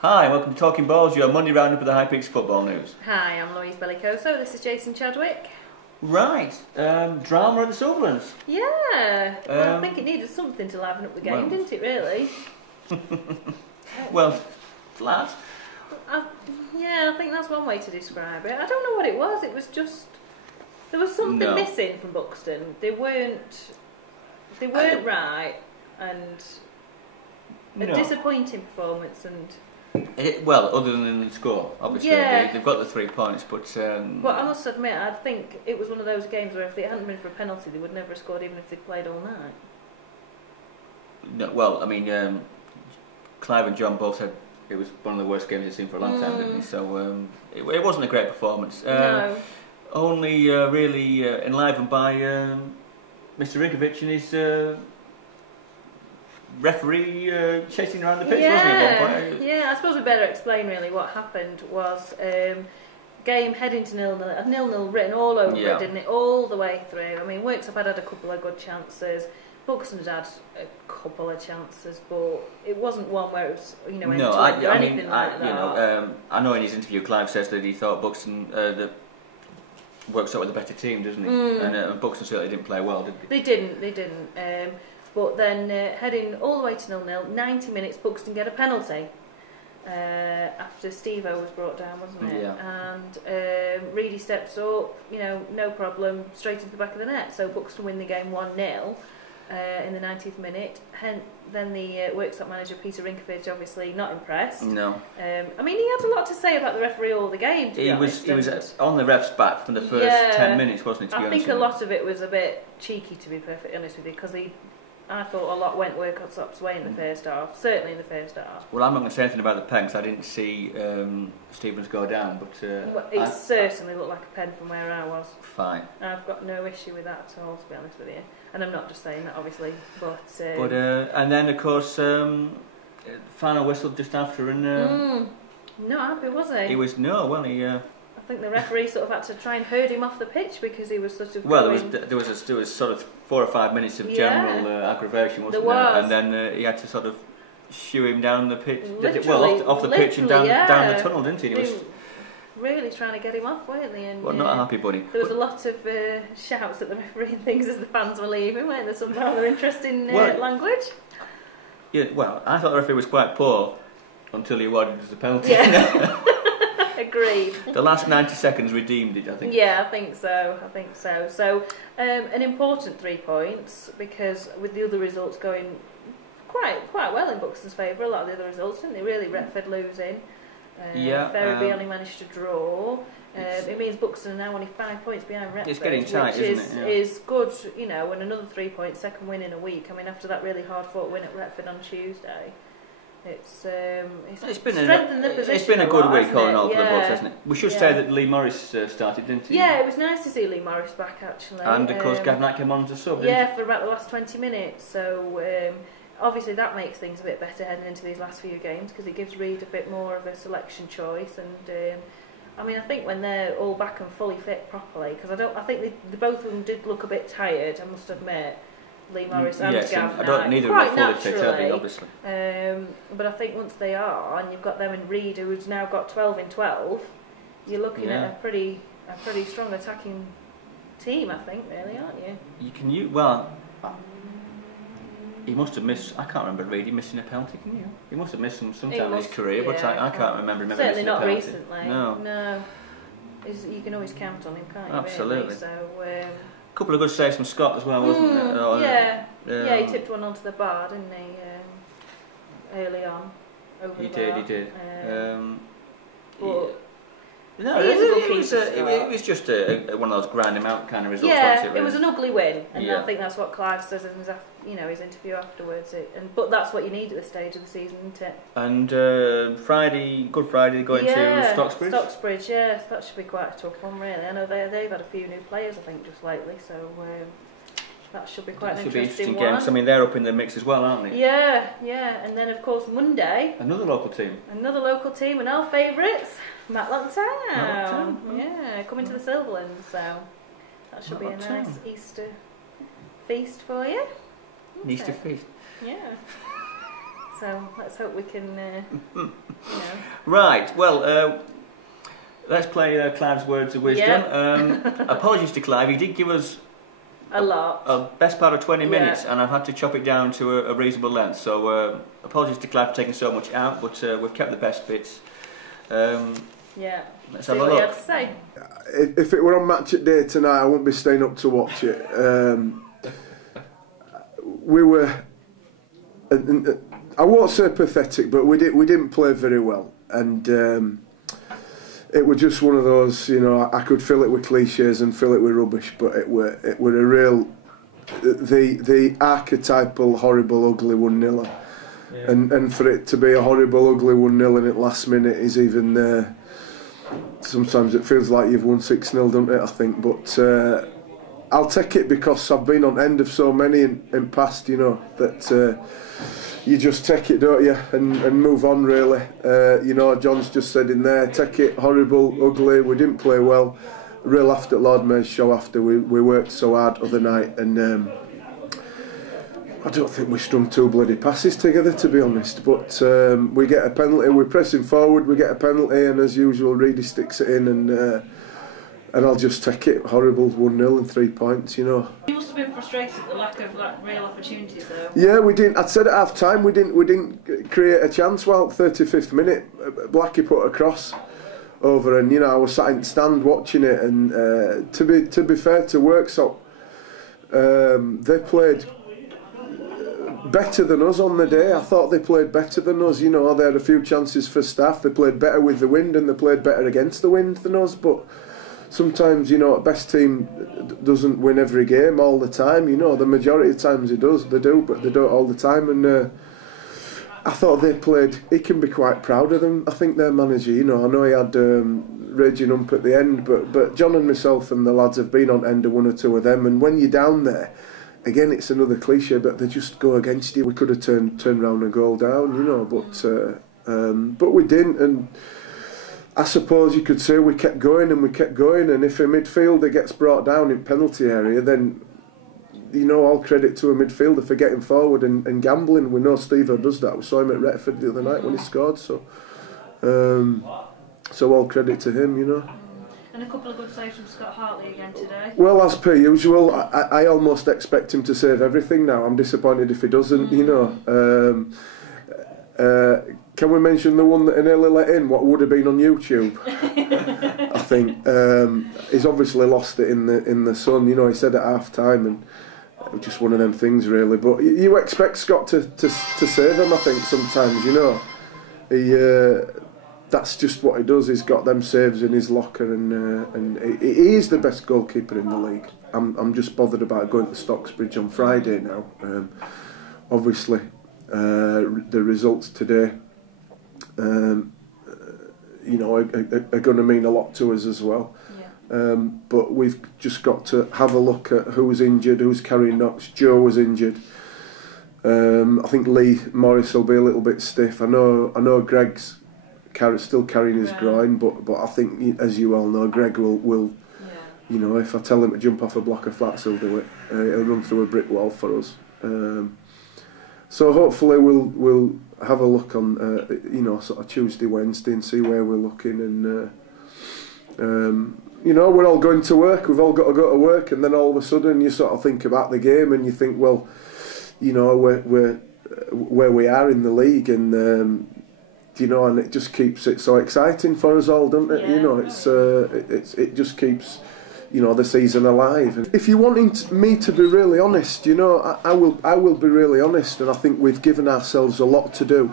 Hi, welcome to Talking Balls, your Monday roundup of the High Peaks football news. Hi, I'm Louise Bellicoso, this is Jason Chadwick. Right, drama at the Sutherlands. Yeah, well, I think it needed something to liven up the game, didn't it, really? Well, flat. Yeah, I think that's one way to describe it. I don't know what it was, it was just... There was something missing from Buxton. They weren't right, and a disappointing performance, and... Other than the score, obviously. Yeah. They've got the 3 points, but... But I must admit, I think it was one of those games where if it hadn't been for a penalty, they would never have scored, even if they'd played all night. No, well, I mean, Clive and John both said it was one of the worst games they've seen for a long time, didn't they? So it wasn't a great performance. No. Only really enlivened by Mr. Rinkovic and his... referee chasing around the pitch, wasn't he, at one point? Yeah, I suppose we better explain really what happened was game heading to 0-0, 0-0 written all over it, didn't it, all the way through. I mean, Worksop had a couple of good chances, Buxton had a couple of chances, but it wasn't one where it was, anything like that. I know in his interview Clive says that he thought Buxton, that Worksop were the better team, doesn't he? And Buxton certainly didn't play well, did they? They didn't. But then heading all the way to 0-0, 90 minutes, Buxton get a penalty after Steve-O was brought down, wasn't it? Yeah. And Reedy steps up, no problem, straight into the back of the net. So Buxton win the game 1-0 in the 90th minute. Then the Worksop manager, Peter Rinkovic, obviously not impressed. No. I mean, he had a lot to say about the referee all the game, to be honest. He was on the ref's back from the first 10 minutes, wasn't he, to be honest? I think a lot of it was a bit cheeky, to be perfectly honest with you, because I thought a lot went Worksop's way in the first half, certainly in the first half. Well, I'm not going to say anything about the pen because I didn't see Stevens go down, but... it certainly looked like a pen from where I was. Fine. I've got no issue with that at all, to be honest with you. And I'm not just saying that, obviously, but... and then, of course, final whistle just after, and... Not happy, was he? He was... I think the referee sort of had to try and herd him off the pitch because he was sort of there was sort of 4 or 5 minutes of general aggravation, wasn't there? And then he had to sort of shoo him down the pitch. Off the pitch and down the tunnel, didn't he? They were really trying to get him off, weren't they? And, not a happy bunny. There was a lot of shouts at the referee and things as the fans were leaving, weren't there? Some rather interesting language. Yeah, well, I thought the referee was quite poor until he awarded us the penalty. Yeah. Agreed. The last 90 seconds redeemed it, I think. Yeah, I think so. So, an important 3 points, because with the other results going quite well in Buxton's favour, a lot of the other results, didn't they? Really, Retford losing. Ferriby only managed to draw. It means Buxton are now only 5 points behind Retford. It's getting tight, isn't it? Is good, and another 3 points, second win in a week. I mean, after that really hard-fought win at Retford on Tuesday. It's strengthened the position. It's been a good week all in all for the Bucks, yeah. hasn't it? We should say that Lee Morris started, didn't he? Yeah, it was nice to see Lee Morris back actually. And of course, Gav Knight came on as a sub. Didn't he? For about the last 20 minutes. So obviously that makes things a bit better heading into these last few games because it gives Reed a bit more of a selection choice. And I mean, I think when they're all back and fully fit properly, because I think both of them did look a bit tired. I must admit. Lee Morris and Gav Knight, neither quite were fully fit, obviously. But I think once they are, and you've got them in Reed, who's now got 12 in 12, you're looking at a pretty strong attacking team, I think, really, aren't you? He must have missed. I can't remember Reedy missing a penalty. Can you? He must have missed them sometime in his career, but I can't remember missing a penalty. Certainly not recently. No. You can always count on him, can't you? Absolutely. Really? So. Couple of good saves from Scott as well, wasn't there? He tipped one onto the bar, didn't he? Early on, over the bar. He did. It was just one of those grind him out kind of results. Yeah, it was an ugly win, and I think that's what Clive says in his interview afterwards. But that's what you need at this stage of the season, isn't it? And Good Friday, going to Stocksbridge. Stocksbridge, yes, that should be quite a tough one, really. I know they've had a few new players, I think, just lately, so that should be quite an interesting one. Games. I mean, they're up in the mix as well, aren't they? Yeah, and then of course Monday, another local team, and our favourites, Matlock Town. Yeah, coming to the Silverlands, so that should be a nice Easter feast for you. Easter feast. Yeah. So let's hope we can, Right, well, let's play Clive's words of wisdom. Yeah. Apologies to Clive, he did give us a lot. A best part of 20 minutes, and I've had to chop it down to a reasonable length. So apologies to Clive for taking so much out, but we've kept the best bits. Yeah. Let's see have a what look. You had to say. If it were on Match at Day tonight, I wouldn't be staying up to watch it. We were, I won't say pathetic, but we didn't play very well, and it was just one of those, you know, I could fill it with cliches and fill it with rubbish, but it were a real, the archetypal horrible ugly 1-0. Yeah. And for it to be a horrible ugly 1-0 in it last minute is even sometimes it feels like you've won 6-0, doesn't it, I think, but I'll take it because I've been on end of so many in past, you know, that you just take it, don't you, and move on, really. You know, John's just said in there, take it, horrible, ugly, we didn't play well. Real laughed at Lord Mayor's show after we worked so hard other night, and I don't think we strung 2 bloody passes together, to be honest, but we get a penalty, we're pressing forward, we get a penalty, and as usual Reedy sticks it in, and I'll just take it, horrible 1-0 and 3 points, you know. You must have been frustrated at the lack of real opportunities though. Yeah, we didn't. I'd said at half time we didn't create a chance. Well, 35th minute, Blackie put a cross over, and you know I was sat in stand watching it. And to be fair to Worksop, they played better than us on the day. I thought they played better than us. You know, they had a few chances for staff. They played better with the wind, and they played better against the wind than us. But sometimes, you know, a best team doesn't win every game all the time. You know, the majority of times they do, but they don't all the time. And I thought they played. He can be quite proud of them. I think their manager, you know, I know he had raging ump at the end, but John and myself and the lads have been on end of 1 or 2 of them. And when you're down there, again, it's another cliche, but they just go against you. We could have turned round a goal down, you know, but we didn't. And I suppose you could say we kept going, and if a midfielder gets brought down in penalty area, then, you know, all credit to a midfielder for getting forward and gambling. We know Steve does that. We saw him at Retford the other night when he scored, so all credit to him, you know. And a couple of good saves from Scott Hartley again today. Well, as per usual, I almost expect him to save everything now. I'm disappointed if he doesn't, you know. Can we mention the one that he nearly let in, what would have been on YouTube? I think he's obviously lost it in the sun. You know, he said at half time, and it was just one of them things, really. But you expect Scott to save him, I think, sometimes. You know, that's just what he does. He's got them saves in his locker, and he is the best goalkeeper in the league. I'm just bothered about going to Stocksbridge on Friday now. Obviously, the results today, you know, are going to mean a lot to us as well. Yeah. But we've just got to have a look at who's injured, who's carrying knocks. Joe was injured. I think Lee Morris will be a little bit stiff. I know Greg's still carrying his groin, but I think, as you all know, Greg will you know, if I tell him to jump off a block of flats, he'll do it. He'll run through a brick wall for us. So hopefully we'll have a look on you know, sort of Tuesday, Wednesday, and see where we're looking. And you know, we're all going to work. We've all got to go to work, and then all of a sudden you sort of think about the game, and you think, well, you know, we're where we are in the league, and you know, and it just keeps it so exciting for us all, doesn't it? Yeah. You know, it just keeps, you know, the season alive. And if you wanted me to be really honest, you know, I will be really honest, and I think we've given ourselves a lot to do.